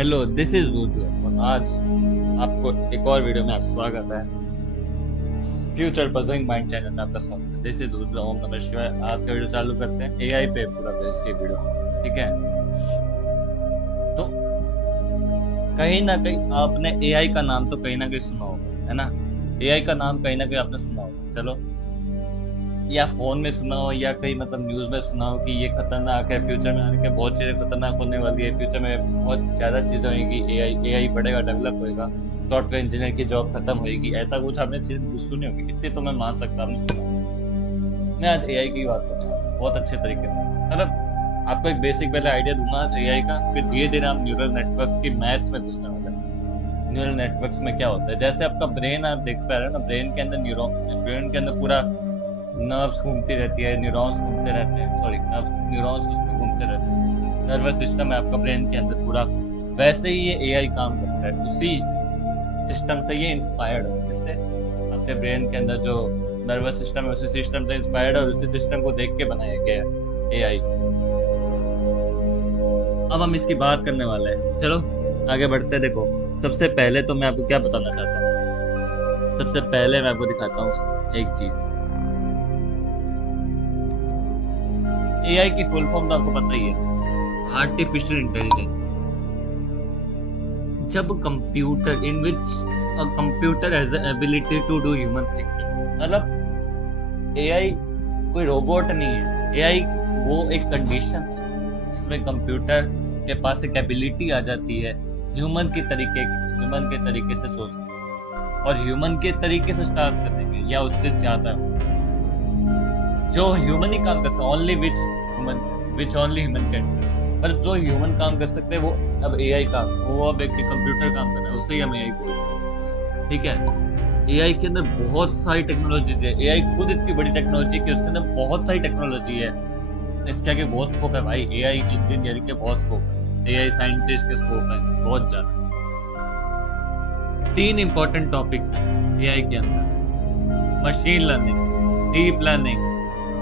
Hello, this is Rudra और आज आपको एक और वीडियो में आपका स्वागत है। फ्यूचर पजलिंग माइंड चैनल में आपका स्वागत है। This is Rudra. ओम नमः शिवाय। आज का वीडियो चालू करते हैं। एआई पे पूरा बेस्ड ये वीडियो, ठीक है। तो कहीं ना कहीं आपने एआई का नाम तो कहीं ना कहीं सुना होगा, है ना। एआई का नाम कहीं ना कहीं आपने सुना होगा, चलो, या फोन में सुना हो या कहीं मतलब न्यूज में सुना हो कि ये खतरनाक है, फ्यूचर में आने के बहुत चीजें खतरनाक होने वाली है, फ्यूचर में बहुत ज्यादा चीजें होंगी, एआई बढ़ेगा, डेवलप होएगा, सॉफ्टवेयर इंजीनियर की जॉब खत्म होएगी, ऐसा कुछ आपने चीज सुनी होगी, इतनी तो मैं मान सकता हूँ, आपने सुना। मैं आज एआई की बात करूँगा बहुत अच्छे तरीके से, मतलब आपको एक बेसिक पहले आइडिया दूंगा आज एआई का, फिर धीरे धीरे हम न्यूरल नेटवर्क्स की मैथ्स में घुसने वाले हैं। न्यूरल नेटवर्क्स में क्या होता है, जैसे आपका ब्रेन आप देख पा रहे हो ना, ब्रेन के अंदर ब्रेन के अंदर पूरा नर्व्स घूमती रहती है, न्यूरॉन्स घूमते रहते हैं, सॉरी न्यूरॉन्स उसमें घूमते रहते हैं, नर्वस सिस्टम है आपका ब्रेन के अंदर पूरा। वैसे ही ये एआई काम करता है, उसी सिस्टम से ये इंस्पायर्ड है। इससे आपके ब्रेन के अंदर जो नर्वस सिस्टम है उसी सिस्टम से इंस्पायर्ड है और उसी सिस्टम को देख के बनाया गया है एआई। अब हम इसकी बात करने वाले हैं, चलो आगे बढ़ते हैं। देखो, सबसे पहले तो मैं आपको क्या बताना चाहता हूँ, सबसे पहले मैं आपको दिखाता हूँ एक चीज। एआई की फुल फॉर्म तो आपको पता ही है, आर्टिफिशियल इंटेलिजेंस। जब computer in which a computer has the ability to do human thinking, मतलब एआई कोई रोबोट नहीं है, एआई वो एक कंडीशन है जिसमें कंप्यूटर के पास एक एबिलिटी आ जाती है ह्यूमन के तरीके से सोचने और ह्यूमन के तरीके से स्टार्ट करने के, या उससे ज्यादा जो ह्यूमन ही काम कर सकते, विच ओनली ह्यूमन कैन। पर जो ह्यूमन काम कर सकते हैं वो अब एआई काम, वो अब एक कंप्यूटर काम कर रहा है, उससे ही हम एआई बोलते हैं, ठीक है। एआई के अंदर बहुत सारी टेक्नोलॉजीज है, एआई खुद इतनी बड़ी टेक्नोलॉजी है कि उसके अंदर बहुत सारी टेक्नोलॉजी है। इसके आगे बहुत स्कोप है भाई, एआई इंजीनियरिंग के बहुत स्कोप है, एआई साइंटिस्ट के स्कोप है बहुत ज्यादा। 3 इंपॉर्टेंट टॉपिक्स हैं एआई के अंदर: machine learning, deep learning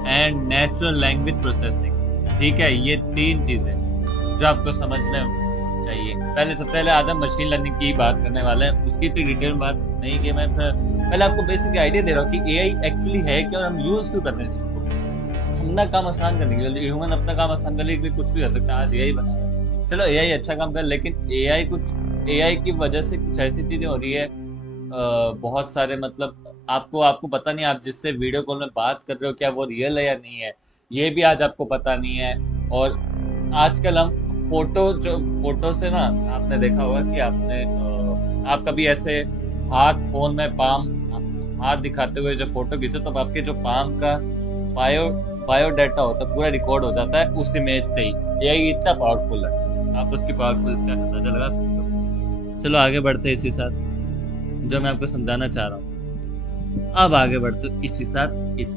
and natural language processing, ठीक है। ये 3 चीजें जो आपको समझना चाहिए। सबसे पहले आज हम मशीन लर्निंग की बात करने वाले हैं, उसकी इतनी डिटेल में बात नहीं कि मैं पहले आपको बेसिक आइडिया दे रहा हूँ कि एआई एक्चुअली है क्या और हम यूज क्यों कर रहे हैं इसको। अपना काम आसान करने के लिए, ह्यूमन अपना काम आसान करने के लिए कुछ भी हो सकता है, आज एआई बना रहा है। चलो एआई अच्छा काम कर, लेकिन एआई की वजह से कुछ ऐसी चीजें हो रही है, बहुत सारे मतलब आपको पता नहीं, आप जिससे वीडियो कॉल में बात कर रहे हो क्या वो रियल है या नहीं है, ये भी आज आपको पता नहीं है। और आजकल हम फोटो से ना, आपने देखा होगा कि आप कभी ऐसे फोन में हाथ दिखाते हुए जो फोटो खींचे तो आपके जो पाम का बायो डाटा होता है पूरा रिकॉर्ड हो जाता है उस इमेज से ही। एआई इतना पावरफुल है, आप उसकी पावरफुल इसका अंदाजा लगा सकते हो। चलो आगे बढ़ते हैं इसी साथ जो मैं आपको समझाना चाह रहा हूँ। अब आगे बढ़ते इसी साथ इस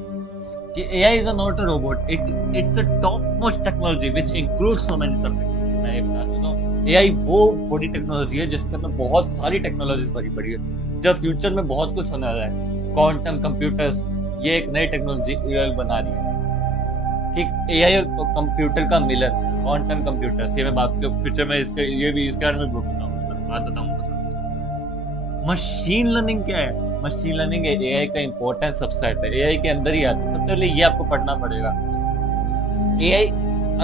कि AI is not a robot, it's a top most technology which includes so many subjects। मैं ये बता चुका हूँ, AI वो बड़ी टेक्नोलॉजी है जिसके अंदर बहुत सारी टेक्नोलॉजीज भरी पड़ी है, जब फ्यूचर में बहुत कुछ होने वाला है। क्वांटम कंप्यूटर्स, ये एक नई टेक्नोलॉजी AI बना रही है कि AI और कंप्यूटर का मिलन, क्वांटम कंप्यूटर्स। ये मैं आपको फ्यूचर में इसके बारे में बताऊंगा। मशीन लर्निंग क्या है? मशीन लर्निंग एआई का इंपॉर्टेंट सबसेट है, एआई के अंदर ही आता है। सबसे पहले ये आपको पढ़ना पड़ेगा। एआई,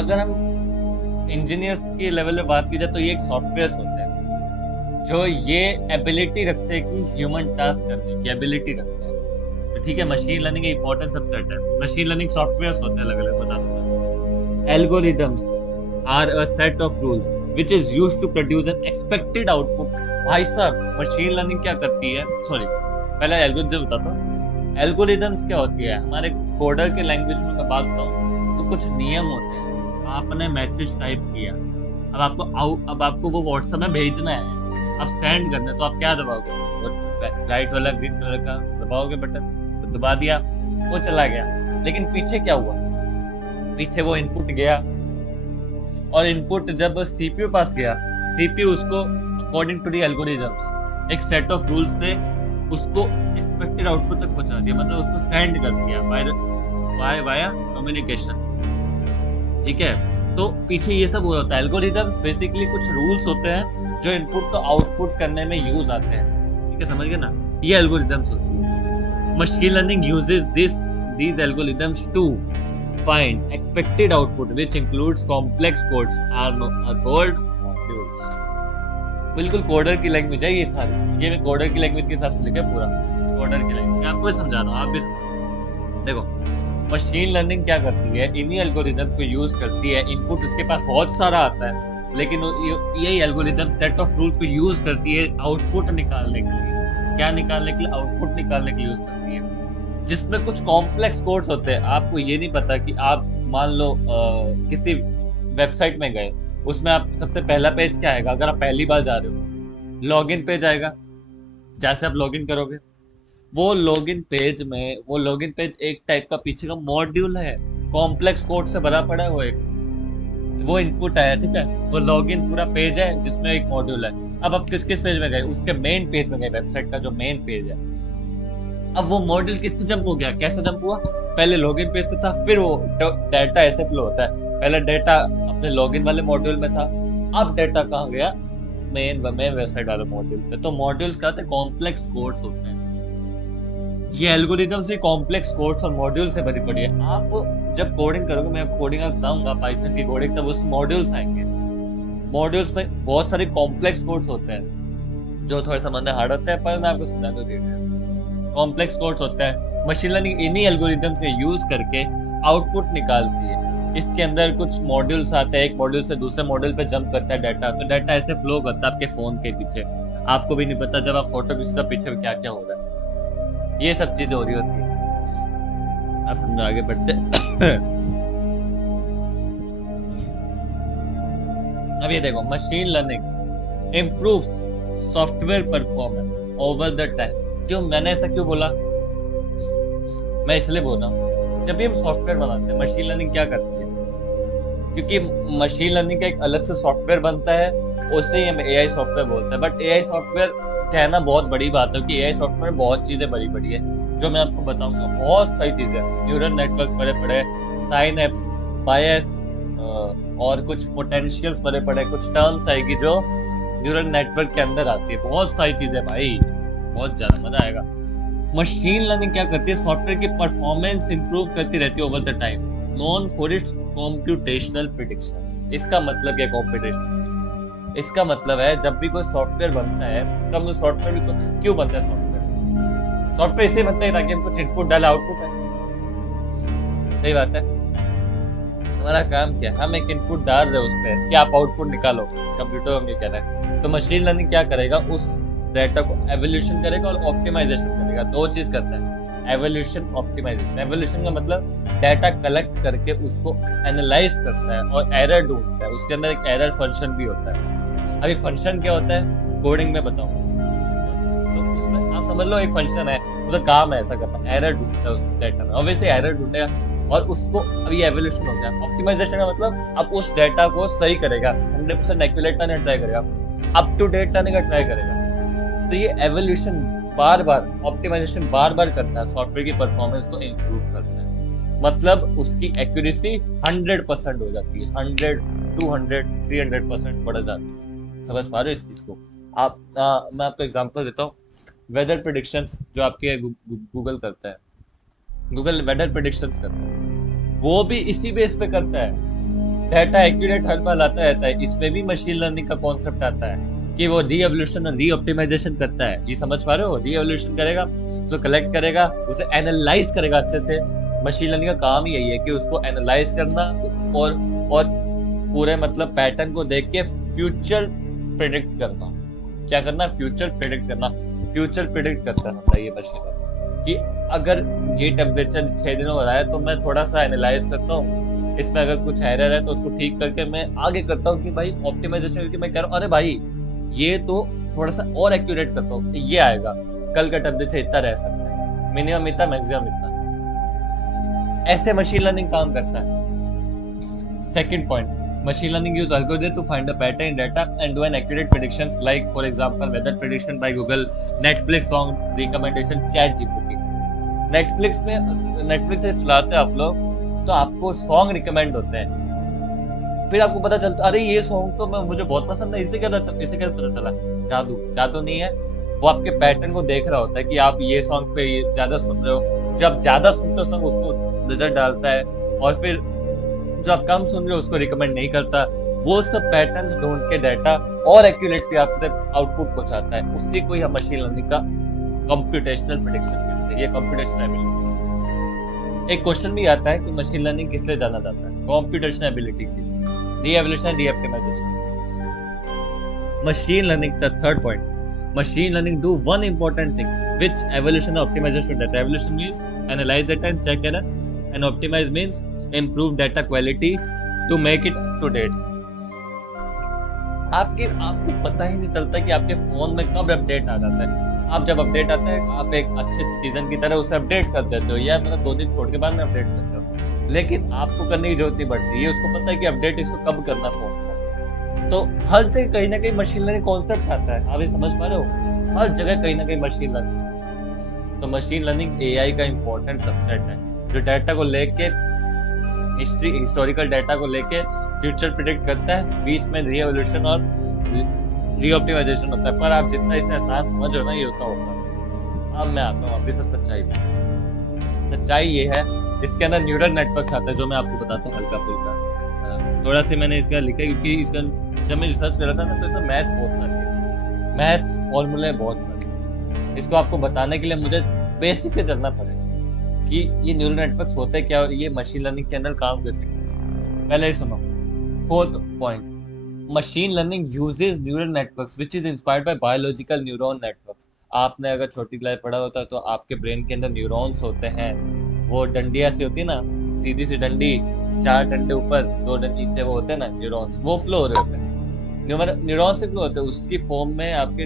अगर हम इंजीनियर्स के लेवल में बात की जाए तो ये एक सॉफ्टवेयर होते हैं जो ये एबिलिटी रखते हैं कि ह्यूमन टास्क करने की एबिलिटी रखते हैं, तो ठीक है। मशीन लर्निंग का इंपॉर्टेंट सबसेट है। मशीन लर्निंग सॉफ्टवेयर होते हैं अलग अलग, बताते हैं। Algorithms are a set of rules which is used to produce an expected output। भाई साहब, मशीन लर्निंग क्या करती है, सॉरी पहले एल्गोरिदम बताता हूँ। एल्गोरिदम्स क्या होती है, हमारे कोडर के लैंग्वेज में मैं बात बताऊँ तो कुछ नियम होते हैं। आपने मैसेज टाइप किया, अब आपको वो व्हाट्सएप में भेजना है, अब सेंड करना है, तो आप क्या दबाओगे, राइट वाला ग्रीन कलर का दबाओगे बटन, तो दबा दिया, वो चला गया। लेकिन पीछे क्या हुआ, पीछे वो इनपुट गया और इनपुट जब सीपीयू पास गया, सीपीयू उसको अकॉर्डिंग टू द एल्गोरिथम्स एक सेट ऑफ रूल्स से उसको एक्सपेक्टेड आउटपुट तक पहुंचा दिया, मतलब उसको सेंड कर दिया वाया कम्युनिकेशन, ठीक है। तो पीछे ये सब हो रहा होता है। एल्गोरिदम्स बेसिकली कुछ रूल्स होते हैं जो इनपुट को आउटपुट करने में यूज आते हैं, ठीक है, समझ गए ना, ये एल्गोरिदम्स होती है। Machine learning uses these algorithms to find expected output which includes complex codes are called modules। बिल्कुल कोडर की लैंग्वेज है ये सारी, ये मैं कोडर की लैंग्वेज के हिसाब से लिखा है पूरा, कोडर की लैंग्वेज मैं आपको समझा रहा हूँ, आप भी समझो। देखो मशीन लर्निंग क्या करती है, इन्हीं एल्गोरिदम्स को यूज करती है। इनपुट उसके पास बहुत सारा आता है, लेकिन यही एल्गोरिदम सेट ऑफ रूल्स को यूज करती है आउटपुट निकालने के लिए। क्या निकालने के लिए? आउटपुट निकालने के लिए यूज करती है, जिसमें कुछ कॉम्प्लेक्स कोड्स होते हैं। आपको ये नहीं पता कि आप मान लो किसी वेबसाइट में गए, उसमें आप सबसे पहला पेज क्या आएगा? अगर आप पहली बार जा रहे हो, लॉगिन पेज आएगा। जैसे आप लॉगिन करोगे, वो लॉगिन पेज एक टाइप का पीछे का मॉड्यूल है, कॉम्प्लेक्स कोड से भरा पड़ा है। वो इनपुट आया, ठीक है, वो लॉगिन पूरा पेज है जिसमें एक मॉड्यूल है। अब आप किस पेज में गए? उसके मेन पेज में गए, वेबसाइट का जो मेन पेज है। अब वो मॉड्यूल किससे जंप हो गया? कैसे जंप हुआ? पहले लॉगिन पेज पे था, फिर वो डाटा ऐसे फ्लो होता है, पहले डाटा अपने लॉगिन वाले मॉड्यूल में था, अब डाटा कहाँ गया? मेन वेबसाइट वाले मॉड्यूल पे। तो मॉड्यूल्स क्या होते हैं? कॉम्प्लेक्स कोड्स होते हैं। ये एल्गोरिदम से कॉम्प्लेक्स कोड्स और मॉड्यूल से भरी पड़ी है। आप जब कोडिंग करोगे, मैं कोडिंग बताऊंगा पाइथन की कोडिंग, तब उसमें मॉड्यूल्स आएंगे। मॉड्यूल्स में बहुत सारे कॉम्प्लेक्स कोड्स होते हैं जो थोड़े समझने हार्ड होते हैं, पर मैं आपको समझा दूंगा। कॉम्प्लेक्स कोड्स होता है, मशीन लर्निंग इन्हीं एल्गोरिदम्स का यूज करके आउटपुट निकालती है। इसके अंदर कुछ मॉड्यूल्स आते हैं, एक मॉड्यूल से दूसरे मॉड्यूल पे जंप करता है डाटा, तो डाटा ऐसे फ्लो करता है आपके फोन के पीछे। आपको भी नहीं पता जब आप फोटो खींचते हो पीछे क्या क्या हो रहा है। ये सब चीजें हो रही होती है। आप समझो, आगे बढ़ते अब ये देखो, machine learning improves software performance over the time. क्यों मैंने ऐसा क्यों बोला? मैं इसलिए बोल रहा हूँ, जब भी हम सॉफ्टवेयर बनाते हैं, मशीन लर्निंग क्या करती है? क्योंकि मशीन लर्निंग का एक अलग से सॉफ्टवेयर बनता है, उससे ही हम एआई सॉफ्टवेयर बोलते हैं। बट एआई सॉफ्टवेयर कहना बहुत बड़ी बात है, क्योंकि एआई सॉफ्टवेयर में बहुत चीजें बड़ी बड़ी है जो मैं आपको बताऊंगा। बहुत सारी चीजें, न्यूरल नेटवर्क्स बड़े बड़े, साइन एप्स, बायस और कुछ पोटेंशियल्स बड़े बड़े, कुछ टर्म्स आएगी जो न्यूरल नेटवर्क के अंदर आती है। बहुत सारी चीजें भाई, बहुत ज्यादा मजा आएगा। मशीन लर्निंग क्या करती है? सॉफ्टवेयर की परफॉर्मेंस इंप्रूव करती रहती है over the time, known for its computational prediction. इसका मतलब क्या? कंप्यूटेशनल, इसका मतलब है जब भी कोई सॉफ्टवेयर बनता है, तब उस सॉफ्टवेयर क्यों बनता है? सॉफ्टवेयर इसलिए बनता है ताकि हम कुछ इनपुट डाले, आउटपुट है। सही बात है। हमारा काम क्या है? हम एक इनपुट डाल रहे हैं उस पर कि आप आउटपुट निकालो, कंप्यूटर में कह रहा है। तो मशीन लर्निंग क्या करेगा? उस डाटा को एवोल्यूशन करेगा और ऑप्टिमाइजेशन करेगा। दो चीज करता है, एवोल्यूशन, ऑप्टिमाइजेशन। एवोल्यूशन का मतलब डाटा कलेक्ट करके उसको एनालाइज करता है और एरर ढूंढता है। उसके अंदर एक एरर फंक्शन भी होता है। अभी फंक्शन क्या होता है कोडिंग में बताऊंगा। तो उसमें आप समझ लो एक फंक्शन है, उसका काम है ऐसा करता है, एरर ढूंढता है उस डाटा में। ऑब्वियसली एरर ढूंढेगा और उसको, अभी एवोल्यूशन हो गया। ऑप्टिमाइजेशन का मतलब अब उस डाटा को सही करेगा, 100% एक्यूरेट आने ट्राई करेगा, अप टू डेट आने का ट्राई करेगा। तो ये एवोल्यूशन बार बार, ऑप्टिमाइजेशन बार बार करता है, सॉफ्टवेयर की परफॉर्मेंस को इंप्रूव करता है। मतलब उसकी एक्यूरेसी 100% हो जाती है, 100, 200, 300% बढ़ जाती है। समझ पा रहे हो इस चीज को आप? मैं आपको एग्जांपल देता हूँ। वेदर प्रेडिक्शंस जो आपके गूगल करता है, गूगल वेदर प्रेडिक्शंस करता है, वो भी इसी बेस पे करता है। डाटा एक्यूरेट हर बार लाता रहता है। इसमें भी मशीन लर्निंग का कॉन्सेप्ट आता है कि वो री एवोल्यूशन और री ऑप्टिमाइजेशन करता है। ये समझ पा रहे हो? री एवोल्यूशन करेगा, उसको कलेक्ट करेगा, उसे एनालाइज करेगा अच्छे से। मशीन लर्निंग का काम ही यही है कि उसको एनालाइज करना और पूरे मतलब पैटर्न को देख के फ्यूचर प्रेडिक्ट करना। क्या करना? फ्यूचर प्रेडिक्ट करना। फ्यूचर प्रेडिक्ट करता है ये मशीन लर्निंग कि अगर ये टेम्परेचर 6 दिनों हो रहा है तो मैं थोड़ा सा एनालाइज करता हूँ, इसमें अगर कुछ एरर है तो उसको ठीक करके मैं आगे करता हूँ कि भाई ऑप्टिमाइजेशन करके मैं कह रहा हूँ अरे भाई ये तो थोड़ा सा और एक्यूरेट करता हूँ, ये आएगा, कल का टेम्परेचर इतना रह सकता है, मिनिमम इतना, मैक्सिमम इतना। ऐसे मशीन लर्निंग काम करता है। Second point, machine learning use algorithm to find a pattern in data and do an accurate predictions, like for example weather prediction by Google, Netflix song recommendation, ChatGPT। Netflix में, Netflix से चलाते हैं आप लोग तो आपको सॉन्ग रिकमेंड होते हैं। फिर आपको पता चलता अरे ये सॉन्ग तो मैं मुझे बहुत पसंद है, इसे क्या पता चला? जादू नहीं है, वो आपके पैटर्न को देख रहा होता है कि आप ये सॉन्ग पे ज्यादा सुन रहे हो। जब ज्यादा सुनते हो सॉन्ग उसको रिजल्ट डालता है, और फिर जो आप कम सुन रहे हो उसको रिकमेंड नहीं करता। वो सब पैटर्न्स ढूंढ के डाटा और एक्यूरेटली आप तक आउटपुट पहुंचाता है। उसी को हम मशीन लर्निंग का कंप्यूटेशनल प्रेडिक्शन कहते हैं, ये कंप्यूटेशनल एबिलिटी। एक क्वेश्चन भी आता है कि मशीन लर्निंग किस लिए जाना जाता है? कंप्यूटेशनल एबिलिटी की, D evolution, D optimisation. Machine learning, the third point. Machine learning do one important thing, which evolution and optimization data. Evolution means analyze data and check error, and optimize means improve data quality to make it up to date. आपको पता ही नहीं चलता कि आपके phone में कब update आ जाता है। आप जब अपडेट आता है आप एक अच्छे सिटीजन की तरह उसे अपडेट कर देते हो, या मतलब 2 दिन छोड़ के बाद में अपडेट करते हो, लेकिन आपको करने की जरूरत नहीं पड़ती। ये उसको पता है कि अपडेट इसको कब करना फोन को। तो हर जगह कहीं ना कहीं मशीन लर्निंग कॉन्सेप्ट आता है, आप ये समझ पा रहे हो? हर जगह कहीं ना कहीं मशीन लर्निंग। तो मशीन लर्निंग एआई का इंपॉर्टेंट सबसेट है, जो डाटा को लेके हिस्टोरिकल डाटा को लेके फ्यूचर प्रिडिक्ट करता है। बीच में रीएवोल्यूशन और रीऑप्टिमाइजेशन होता है, पर आप जितना इसने आसान समझ रहे हो ना, ये होता होगा। अब मैं आता हूँ वापिस सच्चाई पे। सच्चाई ये है, इसके अंदर न्यूरल नेटवर्क आता है, जो मैं आपको बताता हूँ हल्का फुल्का। थोड़ा सा मैंने इसका लिखा है क्योंकि इसका जब मैं रिसर्च कर रहा था ना, तो इसमें मैथ्स बहुत सारे हैं, मैथ्स फॉर्मूले बहुत सारे। इसको आपको बताने के लिए मुझे बेसिक से चलना पड़ेगा कि ये न्यूरल नेटवर्क्स होते हैं क्या और ये मशीन लर्निंग के अंदर काम कैसे करते हैं। पहले ही सुनो, 4th point, machine learning uses neural networks which is inspired by biological neuron networks. आपने अगर छोटी क्लास पढ़ा होता है तो आपके ब्रेन के अंदर न्यूरॉन्स होते हैं, वो डंडिया सी होती है ना, सीधी सी डंडी, 4 डंडे ऊपर 2 डंडे नीचे, वो होते हैं ना न्यूरॉन्स, वो फ्लो हो रहे होते हैं। न्यूरॉन से फ्लो होते हैं, उसकी फॉर्म में आपके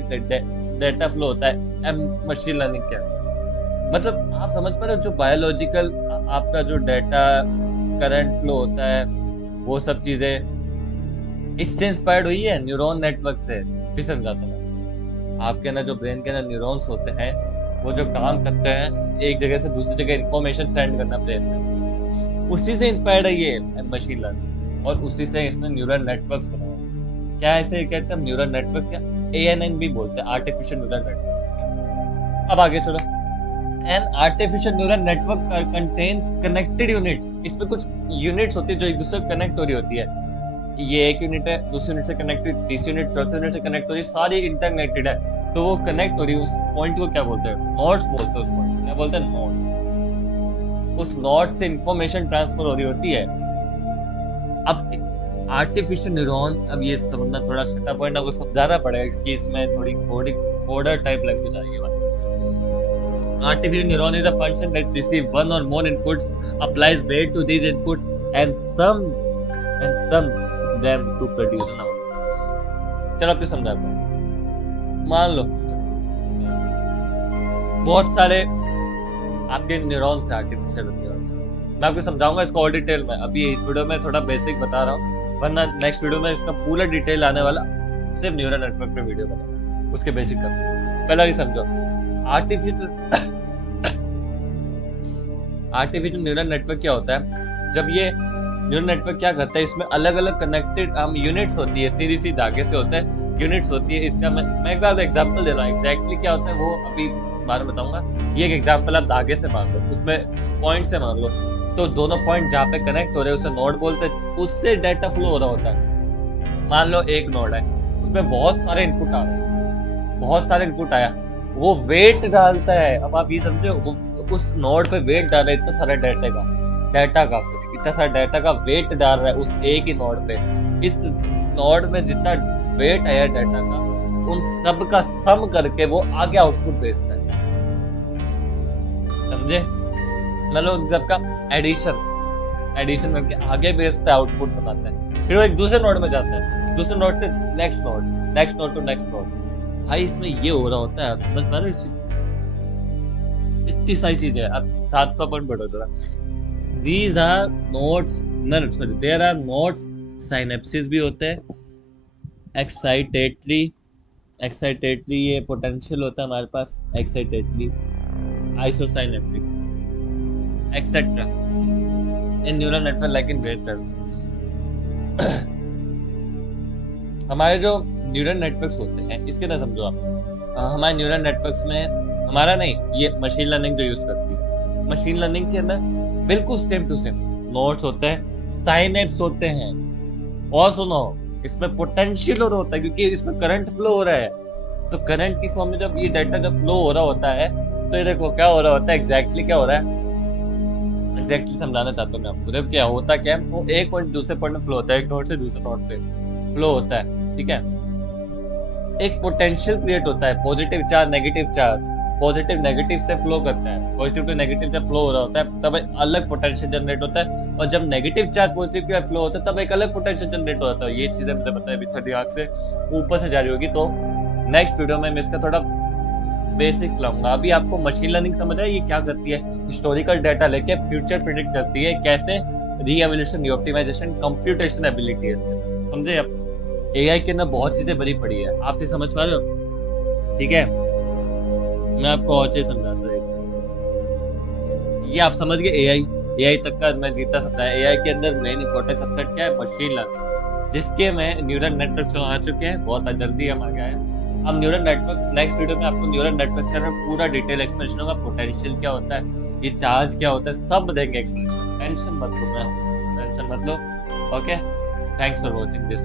डेटा फ्लो होता है मशीन लर्निंग के अंदर। मतलब आप समझ पा रहे हो, जो बायोलॉजिकल आपका जो डेटा करंट फ्लो होता है, वो सब चीजें इससे इंस्पायर्ड हुई है, न्यूरॉन नेटवर्क से। फिर समझाता हूँ, आपके अंदर जो ब्रेन के अंदर न्यूरॉन्स होते हैं, वो जो काम करते हैं एक जगह से दूसरी जगह इंफॉर्मेशन सेंड करना ब्रेन में, उसी से इंस्पायर्ड है ये मशीन लर्निंग, और उसी से इसने न्यूरल नेटवर्क्स बनाया। क्या ऐसे कहते हैं न्यूरल नेटवर्क्स, या ANN भी बोलते हैं, आर्टिफिशियल न्यूरल नेटवर्क्स। अब आगे चलो, an artificial neural network contains connected units. इसमें कुछ यूनिट्स होती है जो एक दूसरे से कनेक्ट हो रही होती है। ये एक यूनिट है, दूसरी यूनिट से कनेक्ट हुई, तीसरी यूनिट चौथी यूनिट से कनेक्ट हो रही, सारी इंटरकनेक्टेड है, तो वो कनेक्ट हो रही है। उस पॉइंट को क्या बोलते हैं? नोड्स बोलते हैं। उस पॉइंट क्या बोलते हैं? नोड्स। उस नोड से इंफॉर्मेशन ट्रांसफर हो रही होती है। अब आर्टिफिशियल न्यूरॉन, अब ये समझना थोड़ा छोटा पॉइंट आपको समझाना पड़ेगा कि इसमें थोड़ी कोडर टाइप लैंग्वेज आएगी। Artificial neuron is a function that receives one or more inputs, applies weight to these inputs, and sums them to produce an output. चलो आपको समझाता हूँ। मान लो बहुत सारे आपके न्यूरॉन्स हैं, आर्टिफिशियल न्यूरॉन्स। मैं आपको समझाऊंगा इसको और डिटेल में। अभी इस वीडियो में थोड़ा बेसिक बता रहा हूँ, वरना नेक्स्ट वीडियो में इसका पूरा डिटेल आने वाला, सिर्फ न्यूरल नेटवर्क पे वीडियो बना, उसके बेसिक का पहला ही समझो। आर्टिफिशियल न्यूरल नेटवर्क क्या होता है? जब ये न्यूरल नेटवर्क क्या करता है, इसमें अलग अलग कनेक्टेड यूनिट्स होती है, सीधी सी धागे से होता है, यूनिट्स होती है। इसका मैं एक बार एग्जांपल दे रहा हूँ, एग्जैक्टली क्या होता है वो अभी बारे में बताऊंगा। ये एक एग्जांपल आप धागे से मान लो, उसमें पॉइंट से मान लो, तो दोनों पॉइंट जहाँ पे कनेक्ट हो रहे हैं उसे नोड बोलते हैं, उससे डाटा फ्लो हो रहा होता है। मान लो एक नोड है, उसमें बहुत सारे इनपुट आ रहे हैं, बहुत सारे इनपुट आया, वो वेट डालता है। अब आप ये समझो, उस नोड पे वेट डाल रहा है, इतना सारा इतना सारा डाटा का वेट डाल रहा है उस एक ही नोड पे। इस नोड में जितना वेट आया डाटा का, उन सब का सम करके वो आगे आउटपुट भेजता है। समझे? मतलब जब का एडिशन करके आगे भेजता है, आउटपुट बताता है। फिर वो एक दूसरे नोड में जाता है, दूसरे नोड से next node to next node. भाई इसमें ये हो रहा होता है, आप समझ पा रहे हो? इतनी सारी चीजें। आप 7वां पॉइंट पढ़ो जरा। These are nodes, there are nodes, synapses भी होते हैं, excitatory ये पोटेंशियल होता है हमारे पास, excitatory, isosynaptic, etc. in neural network like in brain cells. हमारे जो न्यूरल नेटवर्क्स होते हैं इसके ना समझो आप, हमारे न्यूरल नेटवर्क्स में हमारा नहीं, ये मशीन लर्निंग जो यूज करती है, मशीन लर्निंग के अंदर बिल्कुल सेम टू सेम नोड्स होते हैं, साइनेप्स होते हैं, और सुनो इसमें पोटेंशियल और होता है क्योंकि इसमें करंट फ्लो हो रहा है। तो करंट की फॉर्म में जब ये डाटा जब फ्लो हो रहा होता है तो ये देखो क्या हो रहा होता है, एग्जैक्टली क्या हो रहा है, एग्जैक्टली समझाना चाहता हूँ मैं आपको। देखो क्या होता क्या है, वो एक पॉइंट दूसरे पॉइंट में फ्लो होता है, एक नोड से दूसरे नोड पे फ्लो होता है, ठीक है। एक पोटेंशियल क्रिएट होता है, positive charge negative charge, positive negative से फ्लो करता है, पॉजिटिव टू नेगेटिव से फ्लो हो रहा होता है, तब एक अलग पोटेंशियल जनरेट होता है, और जब नेगेटिव चार्ज पॉजिटिव की फ्लो होता है तब एक अलग पोटेंशियल जनरेट होता है। ये चीजें मुझे पता है, अभी थोड़ी आग से ऊपर से जा रही होगी, तो नेक्स्ट वीडियो में मैं इसका थोड़ा बेसिक्स लाऊंगा। अभी आपको मशीन लर्निंग समझ आया ये क्या करती है, हिस्टोरिकल डाटा लेके फ्यूचर प्रिडिक्ट करती है, कैसे री-एवोल्यूशन, री-ऑप्टिमाइजेशन, कंप्यूटेशन एबिलिटी है इसके अंदर, समझे आप। एआई के अंदर बहुत चीजें भरी पड़ी है, आप से समझ पा रहे हो, ठीक है। मैं आपको और चीज समझाता हूँ, ये आप समझ गए एआई, एआई तक का मैं जीता सकता है। एआई के अंदर मेन इंपॉर्टेंट सबसेट क्या है, मशीन लर्निंग, जिसके में न्यूरल नेटवर्क्स आ चुके हैं, बहुत जल्दी हम आ गए हैं। अब न्यूरल नेटवर्क्स, नेक्स्ट वीडियो में आपको न्यूरल नेटवर्क्स के बारे में पूरा डिटेल एक्सप्लेनेशन होगा, पोटेंशियल क्या होता है, ये चार्ज क्या होता है, सब देंगे एक्सप्लेनेशन, टेंशन मत लो, टेंशन मत लो। Okay, thanks for watching this.